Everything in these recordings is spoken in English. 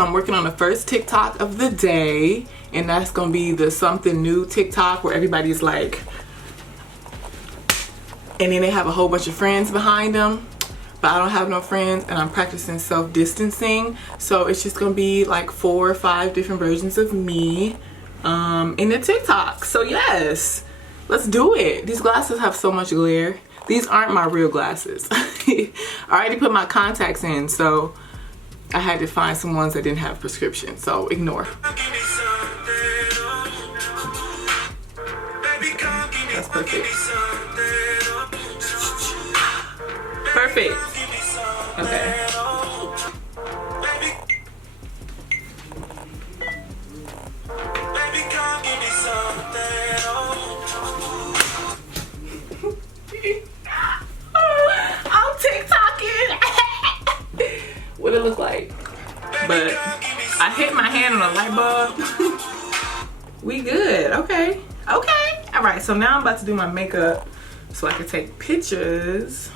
so I'm working on the first TikTok of the day, and that's gonna be the something new TikTok where everybody's like, and then they have a whole bunch of friends behind them, but I don't have no friends, and I'm practicing self-distancing, so it's just gonna be like 4 or 5 different versions of me in the TikTok. So yes, let's do it. These glasses have so much glare. These aren't my real glasses. I already put my contacts in, so I had to find some ones that didn't have prescription, so ignore. That's perfect. Perfect. Okay. I'm TikToking. What it look like? But I hit my hand on a light bulb. We good. Okay. Okay. All right. So now I'm about to do my makeup so I can take pictures.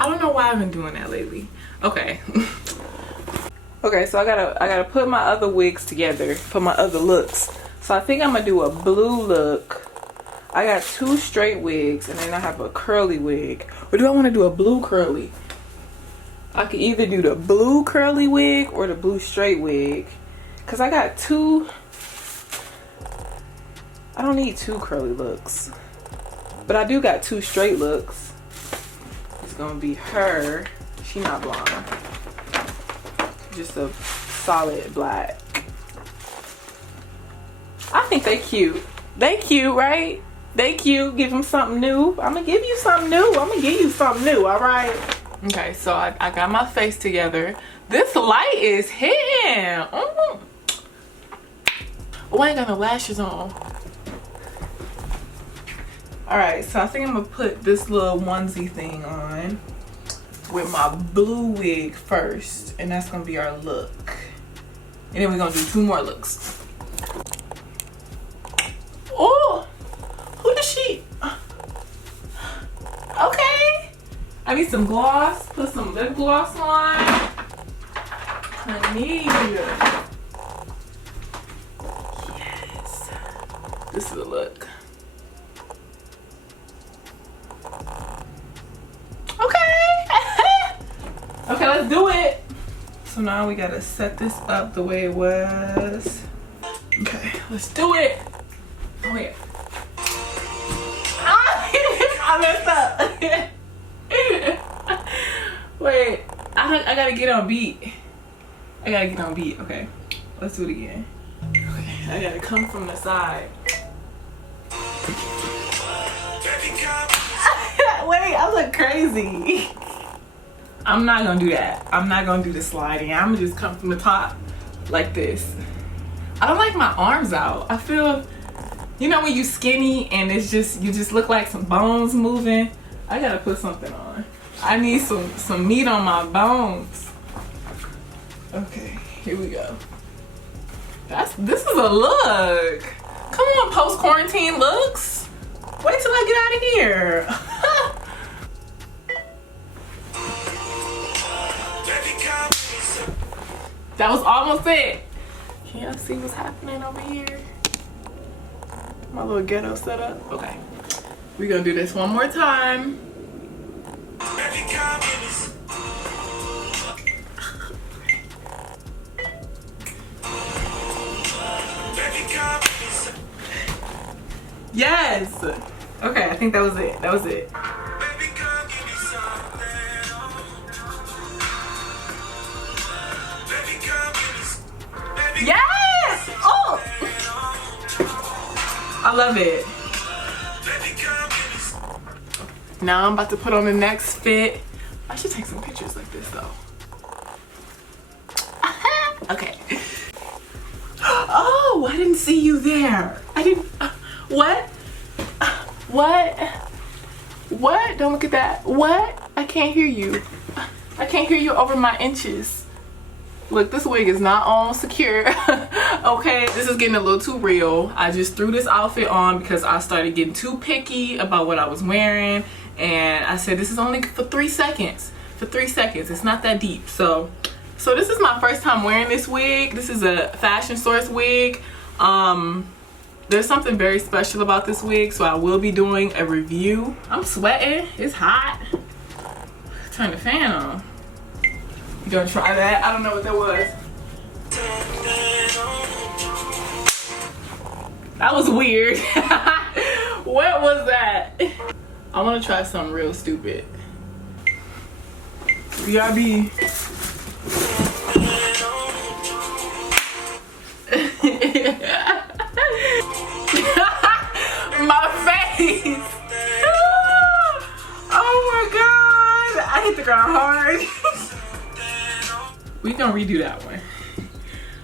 I don't know why I've been doing that lately. Okay. Okay, so I gotta put my other wigs together for my other looks. So I think I'm gonna do a blue look. I got 2 straight wigs, and then I have a curly wig. Or do I want to do a blue curly? I could either do the blue curly wig or the blue straight wig, cause I got 2. I don't need 2 curly looks, but I do got 2 straight looks. It's gonna be her. She not blonde. Just a solid black. I think they cute. They cute, right? They cute. Give them something new. I'm gonna give you something new. I'm gonna give you something new, all right? Okay, so I got my face together. This light is hitting. Oh, I ain't got no lashes on. Alright, so I think I'm gonna put this little onesie thing on with my blue wig first, and that's gonna be our look. And then we're gonna do 2 more looks. Oh, who does she? Okay, I need some gloss. Put some lip gloss on. I need. Yes, this is the look. Okay, let's do it. So now we gotta set this up the way it was. Okay, let's do it. Oh yeah. I messed up. Wait, I gotta get on beat. I gotta get on beat. Okay, let's do it again. Okay, I gotta come from the side. Wait, I look crazy. I'm not gonna do that. I'm not gonna do the sliding. I'm gonna just come from the top like this. I don't like my arms out. I feel, you know when you skinny and it's just, you just look like some bones moving? I gotta put something on. I need some meat on my bones. Okay, here we go. This is a look. Come on, post-quarantine looks. Wait till I get out of here. That was almost it. Can y'all see what's happening over here? My little ghetto setup. Okay, we're gonna do this one more time. Yes. Okay, I think that was it. That was it. Yes! Oh! I love it. Now I'm about to put on the next fit. I should take some pictures like this though. Okay. Oh, I didn't see you there. I didn't. What? What? What? Don't look at that. What? I can't hear you. I can't hear you over my inches. Look, this wig is not on secure. Okay, this is getting a little too real. I just threw this outfit on because I started getting too picky about what I was wearing, and I said this is only for 3 seconds. for 3 seconds. It's not that deep. So this is my first time wearing this wig. This is a Fashion Source wig. There's something very special about this wig, so I will be doing a review. I'm sweating. It's hot. Turn the fan on. You gonna try that? I don't know what that was. That was weird. What was that? I want to try something real stupid. BRB. My face. Oh my god. I hit the ground hard. We gonna redo that one.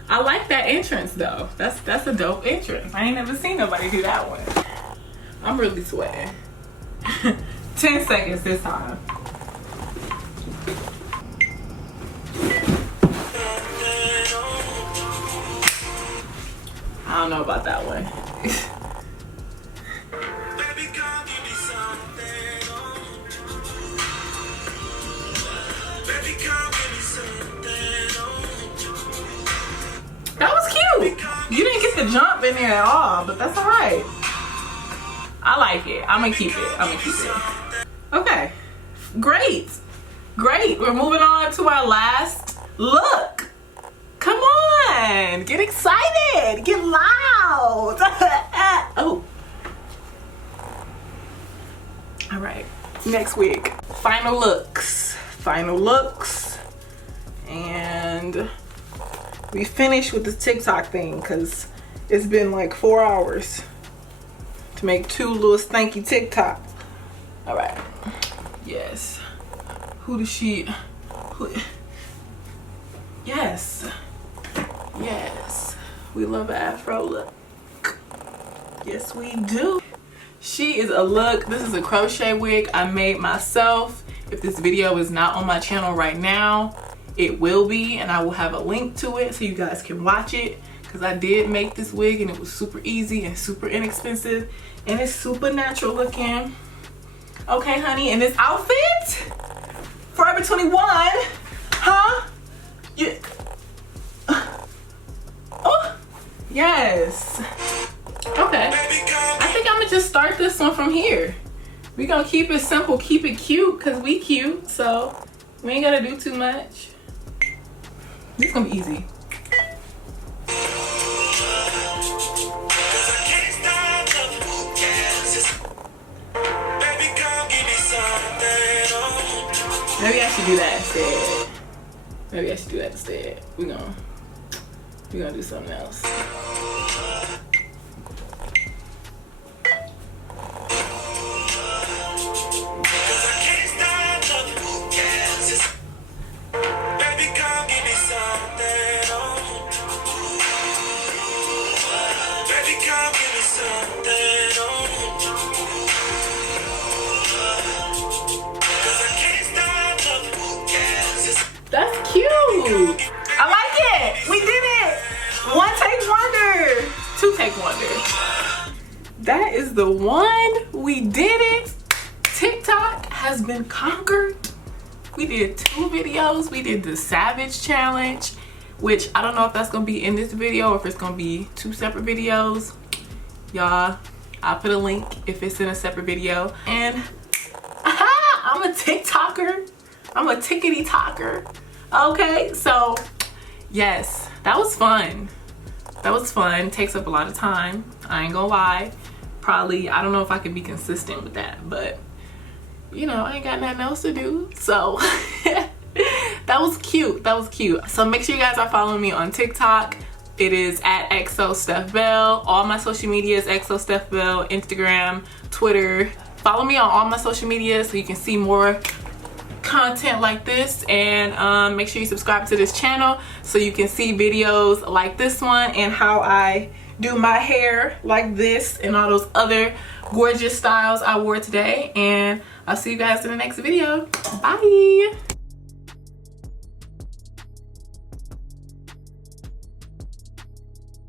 I like that entrance though. That's a dope entrance. I ain't never seen nobody do that one. I'm really sweating. 10 seconds this time. I don't know about that one. That was cute. You didn't get the jump in there at all, but that's all right. I like it. I'm gonna keep it. Okay, great. We're moving on to our last look. Come on, get excited, get loud. Oh. All right, next wig. Final looks. And we finished with this TikTok thing because it's been like 4 hours to make 2 little stanky TikTok. All right, yes. Yes, we love an afro look. Yes, we do. She is a look. This is a crochet wig I made myself. If this video is not on my channel right now, it will be, and I will have a link to it so you guys can watch it, because I did make this wig and it was super easy and super inexpensive, and it's super natural looking. Okay, honey, and this outfit, Forever 21, huh? Yeah. Oh, yes. Okay, I think I'm gonna just start this one from here. We gonna keep it simple, keep it cute, cause we cute, so we ain't gotta do too much. This is gonna be easy. Maybe I should do that instead. We're gonna do something else. That's cute. I like it. We did it. 1 take wonder. 2 take wonder. That is the one. We did it. TikTok has been conquered. We did 2 videos. We did the Savage Challenge, which I don't know if that's gonna be in this video or if it's gonna be 2 separate videos. Y'all, I'll put a link if it's in a separate video. And I'm a TikToker. I'm a tickety talker. Okay, so yes, that was fun. Takes up a lot of time. I ain't gonna lie. Probably, I don't know if I can be consistent with that, but you know, I ain't got nothing else to do. So that was cute. So make sure you guys are following me on TikTok. It is at XOStephBell. All my social media is XOStephBell, Instagram, Twitter. Follow me on all my social media so you can see more content like this, and make sure you subscribe to this channel so you can see videos like this one and how I do my hair like this and all those other gorgeous styles I wore today. And I'll see you guys in the next video. Bye.